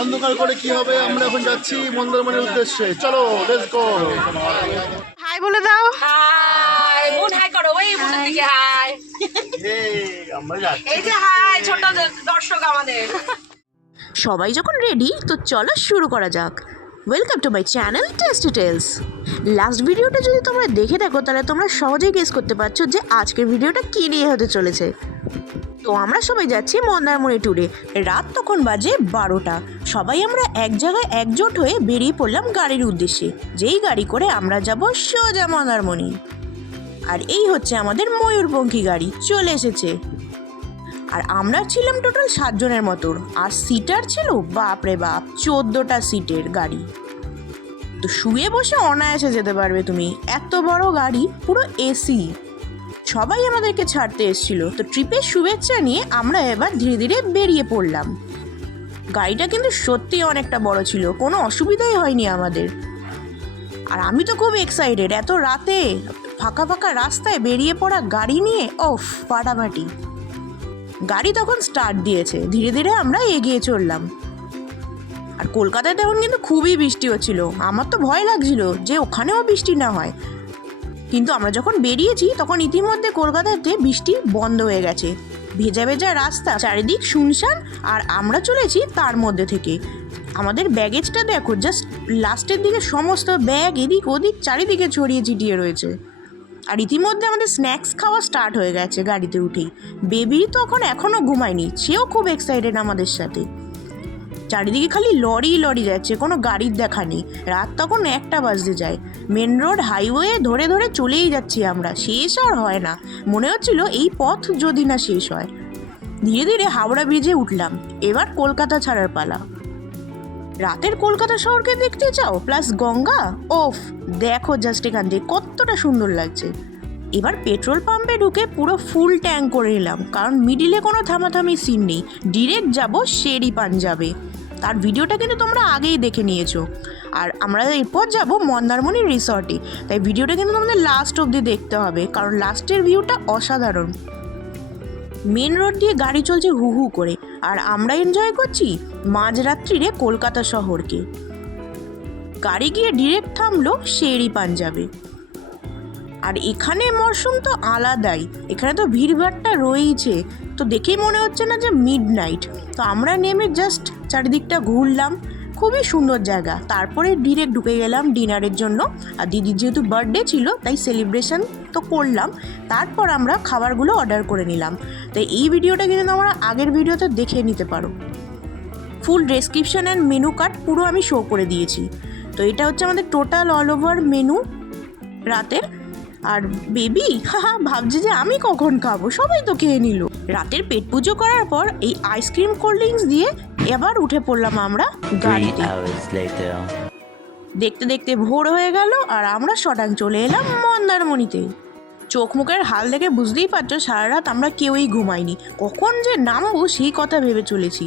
অন্ধকার করে কি হবে, আমরা এখন যাচ্ছি মন্দারমণির উদ্দেশ্যে। চলো লেটস গো। হাই বলে দাও। হাই বোন, হাই করো। ওই বোনের দিকে হাই। আমরা যাচ্ছি। এই যে হাই ছোট দর্শক আমাদের। সবাই যখন রেডি তো চলো শুরু করা যাক। Welcome to my channel Tasty Tales. Last ভিডিওটা যদি তোমরা দেখে থাকো তাহলে তোমরা সহজেই গেস করতে পারছো যে আজকের ভিডিওটা কী নিয়ে হতে চলেছে। তো আমরা সবাই যাচ্ছি মন্দারমণি ট্যুরে। রাত তখন বাজে 12টা। সবাই আমরা এক জায়গায় একজোট হয়ে বেরিয়ে পড়লাম গাড়ির উদ্দেশ্যে, যেই গাড়ি করে আমরা যাব সোজা মন্দারমণি। আর এই হচ্ছে আমাদের ময়ূরপঙ্খী গাড়ি, চলে এসেছে। আর আমরা ছিলাম টোটাল 7 জনের মতো, আর সিটার ছিল বাপরে বাপ 14টা সিটের গাড়ি। তো শুয়ে বসে অনায়াসে যেতে পারবে তুমি, এত বড় গাড়ি, পুরো এসি। সবাই আমাদেরকে ছাড়তে এসেছিল। তো ট্রিপের শুভেচ্ছা নিয়ে আমরা এবার ধীরে ধীরে বেরিয়ে পড়লাম। গাড়িটা কিন্তু সত্যি অনেকটা বড় ছিল, কোনো অসুবিধাই হয়নি আমাদের। আর আমি তো খুব এক্সাইটেড, এত রাতে ফাঁকা ফাঁকা রাস্তায় বেরিয়ে পড়া গাড়ি নিয়ে, ওফ ফাটাফাটি। গাড়ি তখন স্টার্ট দিয়েছে, ধীরে ধীরে আমরা এগিয়ে চললাম। আর কলকাতায় তখন কিন্তু খুবই বৃষ্টি হচ্ছিল। আমার তো ভয় লাগছিল যে ওখানেও বৃষ্টি না হয়, কিন্তু আমরা যখন বেরিয়েছি তখন ইতিমধ্যে কলকাতাতে বৃষ্টি বন্ধ হয়ে গেছে। ভেজা ভেজা রাস্তা, চারিদিক শুনশান, আর আমরা চলেছি তার মধ্যে থেকে। আমাদের ব্যাগেজটা দেখো, জাস্ট লাস্টের দিকে সমস্ত ব্যাগ এদিক ওদিক চারিদিকে ছড়িয়ে ছিটিয়ে রয়েছে। আর ইতিমধ্যে আমাদের স্ন্যাক্স খাওয়া স্টার্ট হয়ে গেছে গাড়িতে উঠেই। বেবি তো এখনও ঘুমায়নি, সেও খুব এক্সাইটেড আমাদের সাথে। চারিদিকে খালি লরি লরি যাচ্ছে, কোনো গাড়ির দেখা নেই। রাত তখন 1টা বাজতে যায়। মেন রোড হাইওয়ে ধরে ধরে চলেই যাচ্ছি আমরা, শেষ আর হয় না। মনে হচ্ছিল এই পথ যদি না শেষ হয়। ধীরে ধীরে হাওড়া ব্রিজে উঠলাম। এবার কলকাতা ছাড়ার পালা। রাতের কলকাতা শহরকে দেখতে চাও, প্লাস গঙ্গা, ওফ দেখো জাস্ট এখান থেকে কতটা সুন্দর লাগছে। এবার পেট্রোল পাম্পে ঢুকে পুরো ফুল ট্যাঙ্ক করে নিলাম, কারণ মিডিলে কোনো থামাথামি সিন নেই, ডিরেক্ট যাব শেরি পাঞ্জাবে। তার ভিডিওটা কিন্তু তোমরা আগেই দেখে নিয়েছো। আর আমরা এরপর যাব মন্দারমণি রিসর্টে, তাই ভিডিওটা কিন্তু তোমাদের লাস্ট অবধি দেখতে হবে, কারণ লাস্টের ভিউটা অসাধারণ। মেন রোড দিয়ে গাড়ি চলছে হু হু করে, আর আমরা এনজয় করছি মাঝরাত্রিরে কলকাতা শহরকে। গাড়ি গিয়ে ডিরেক্ট থামলো শেরি পাঞ্জাবে। আর এখানে মরশুম তো আলাদাই, এখানে তো ভিড়ভাড়টা রয়েইছে। তো দেখেই মনে হচ্ছে না যে মিডনাইট। তো আমরা নেমে জাস্ট চারিদিকটা ঘুরলাম, খুবই সুন্দর জায়গা। তারপরে ডিরেক্ট ঢুকে গেলাম ডিনারের জন্য। আর দিদির যেহেতু বার্থডে ছিল তাই সেলিব্রেশন তো করলাম। তারপর আমরা খাবারগুলো অর্ডার করে নিলাম। তাই এই ভিডিওটা কিন্তু তোমরা আগের ভিডিওতে দেখে নিতে পারো। ফুল ডেসক্রিপশন অ্যান্ড মেনু কার্ড পুরো আমি শো করে দিয়েছি। তো এটা হচ্ছে আমাদের টোটাল অল ওভার মেনু রাতের। আর বেবি ভাবছি যে আমি কখন খাবো, সবাই তো খেয়ে নিল। রাতের পেট পুজো করার পর এই আইসক্রিম কোল্ড ড্রিঙ্কস দিয়ে এবার উঠে পড়লাম আমরা গাড়িতে। দেখতে দেখতে ভোর হয়ে গেল, আর আমরা শটাং চলে এলাম মন্দারমণিতে। চোখ মুখের হাল দেখে বুঝতেই পারছো সারা রাত আমরা কেউই ঘুমাইনি, কখন যে নামবো সেই কথা ভেবে চলেছি।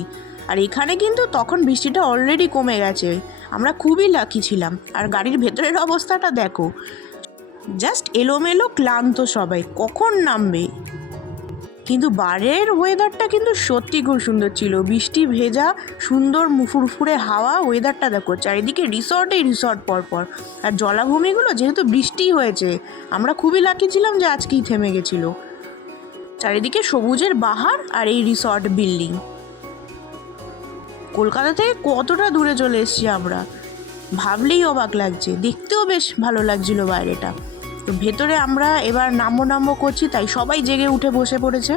আর এখানে কিন্তু তখন বৃষ্টিটা অলরেডি কমে গেছে, আমরা খুবই লাকি ছিলাম। আর গাড়ির ভেতরের অবস্থাটা দেখো, জাস্ট এলোমেলো ক্লান্ত সবাই, কখন নামবে। কিন্তু বাইরের ওয়েদারটা কিন্তু সত্যি খুব সুন্দর ছিল, বৃষ্টি ভেজা সুন্দর ফুরফুরে হাওয়া। ওয়েদারটা দেখো, চারিদিকে রিসর্টেই রিসর্ট পরপর। আর জলাভূমিগুলো যেহেতু বৃষ্টি হয়েছে, আমরা খুবই লাকি ছিলাম যে আজকেই থেমে গেছিলো। চারিদিকে সবুজের বাহার আর এই রিসর্ট বিল্ডিং। কলকাতা থেকে কতটা দূরে চলে এসেছি আমরা, ভাবলেই অবাক লাগছে। দেখতেও বেশ ভালো লাগছিল বাইরেটা। তো ভেতরে আমরা এবার নামবো করছি, তাই সবাই জেগে উঠে বসে পড়েছে।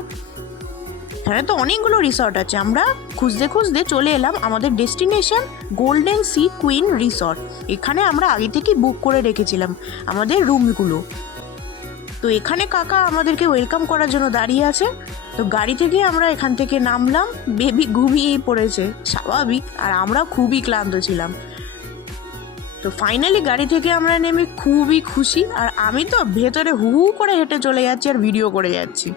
এখানে তো অনেকগুলো রিসর্ট আছে। আমরা খুঁজতে খুঁজতে চলে এলাম আমাদের destination Golden Sea Queen Resort. এখানে আমরা আগে থেকেই বুক করে রেখেছিলাম আমাদের রুমগুলো। তো এখানে কাকা আমাদেরকে ওয়েলকাম করার জন্য দাঁড়িয়ে আছে। তো গাড়ি থেকে আমরা এখান থেকে নামলাম, বেবি ঘুমিয়েই পড়েছে স্বাভাবিক, আর আমরা খুবই ক্লান্ত ছিলাম। তো ফাইনালি গাড়ি থেকে আমরা নেমে খুবই খুশি। আর আমি তো ভেতরে হু হু করে হেঁটে চলে যাচ্ছি আর ভিডিও করে যাচ্ছি।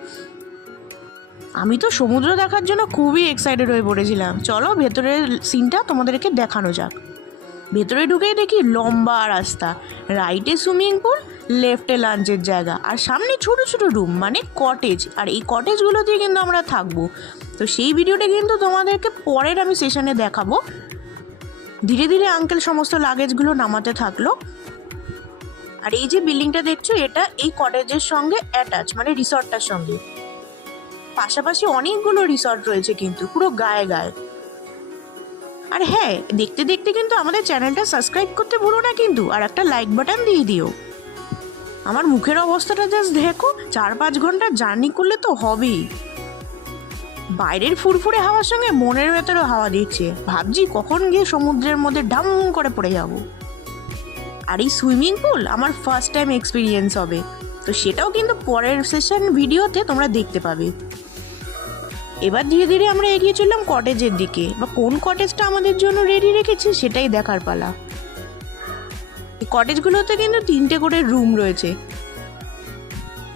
আমি তো সমুদ্র দেখার জন্য খুবই এক্সাইটেড হয়ে পড়েছিলাম। চলো ভেতরের সিনটা তোমাদেরকে দেখানো যাক। ভেতরে ঢুকেই দেখি লম্বা রাস্তা, রাইটে সুইমিং পুল, লেফটে লাঞ্চের জায়গা, আর সামনে ছোট ছোট রুম মানে কটেজ, আর এই কটেজগুলোতেই কিন্তু আমরা থাকবো। তো সেই ভিডিওটা কিন্তু তোমাদেরকে পরের আমি সেশনে দেখাবো। ধীরে ধীরে আঙ্কেল সমস্ত লাগেজগুলো নামাতে থাকলো। আর এই যে বিল্ডিংটা দেখছো, এটা এই কটেজের সঙ্গে অ্যাটাচ, মানে রিসর্টটার সঙ্গে। পাশাপাশি অনেকগুলো রিসর্ট রয়েছে কিন্তু পুরো গায়ে গায়ে। আর হ্যাঁ, দেখতে দেখতে কিন্তু আমাদের চ্যানেলটা সাবস্ক্রাইব করতে ভুলো না কিন্তু, আর একটা লাইক বাটন দিয়ে দিও। আমার মুখের অবস্থাটা জাস্ট দেখো, 4-5 ঘন্টা জার্নি করলে তো হবেই। বাইরের ফুরফুরে হাওয়ার সঙ্গে মনের ভেতরেও হাওয়া দিচ্ছে, ভাবছি কখন গিয়ে সমুদ্রের মধ্যে ডাম করে পড়ে যাব। আর এই সুইমিং পুল আমার ফার্স্ট টাইম এক্সপিরিয়েন্স হবে, তো সেটাও কিন্তু পরের সেশন ভিডিওতে তোমরা দেখতে পাবে। এবার ধীরে ধীরে আমরা এগিয়ে চললাম কটেজের দিকে, বা কোন কটেজটা আমাদের জন্য রেডি রেখেছে সেটাই দেখার পালা। এই কটেজগুলোতে কিন্তু 3টে করে রুম রয়েছে,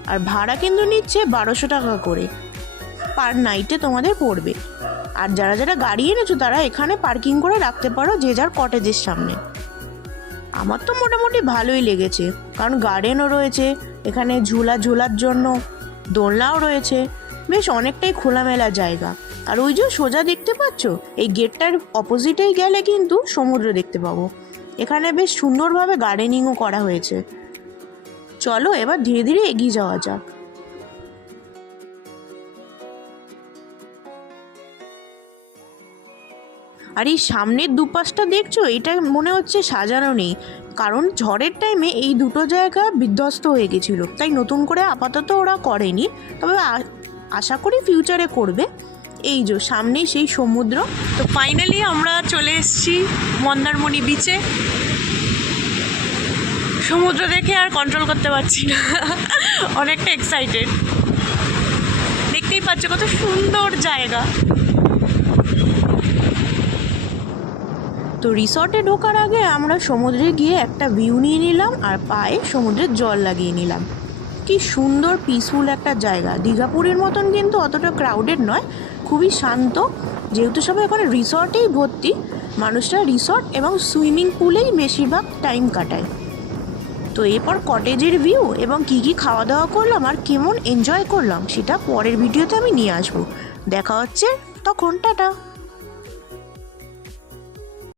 আর ভাড়া কিন্তু নিচ্ছে 1200 টাকা করে পার নাইটে তোমাদের পড়বে। আর যারা যারা গাড়ি এনেছো তারা এখানে পার্কিং করে রাখতে পারো যে যার কটেজের সামনে। আমার তো মোটামুটি ভালোই লেগেছে, কারণ গার্ডেনও রয়েছে এখানে, ঝোলার জন্য দোলনাও রয়েছে, বেশ অনেকটাই খোলামেলা জায়গা। আর ওই যে সোজা দেখতে পাচ্ছ, এই গেটটার অপোজিটেই গেলে কিন্তু সমুদ্র দেখতে পাবো। এখানে বেশ সুন্দরভাবে গার্ডেনিংও করা হয়েছে। চলো এবার ধীরে ধীরে এগিয়ে যাওয়া যাক। আর এই সামনের দুপাশটা দেখছো, এটা মনে হচ্ছে সাজানো নেই, কারণ ঝড়ের টাইমে এই দুটো জায়গা বিধ্বস্ত হয়ে গেছিলো, তাই নতুন করে আপাতত ওরা করেনি, তবে আশা করি ফিউচারে করবে। এই যে সামনেই সেই সমুদ্র। তো ফাইনালি আমরা চলে এসেছি মন্দারমণি বিচে। সমুদ্র দেখে আর কন্ট্রোল করতে পারছি না, অনেকটা এক্সাইটেড। দেখতেই পাচ্ছ কত সুন্দর জায়গা। তো রিসর্টে ঢোকার আগে আমরা সমুদ্রে গিয়ে একটা ভিউ নিয়ে নিলাম, আর পায়ে সমুদ্রের জল লাগিয়ে নিলাম। কি সুন্দর পিসফুল একটা জায়গা, দীঘাপুরীর মতন কিন্তু অতটা ক্রাউডেড নয়, খুবই শান্ত। যেহেতু সবাই ওখানে রিসর্টেই ভর্তি, মানুষরা রিসর্ট এবং সুইমিং পুলেই বেশিরভাগ টাইম কাটায়। তো এরপর কটেজের ভিউ এবং কী কী খাওয়া দাওয়া করলাম আর কেমন এনজয় করলাম সেটা পরের ভিডিওতে আমি নিয়ে আসবো। দেখা হচ্ছে তখন, টাটা।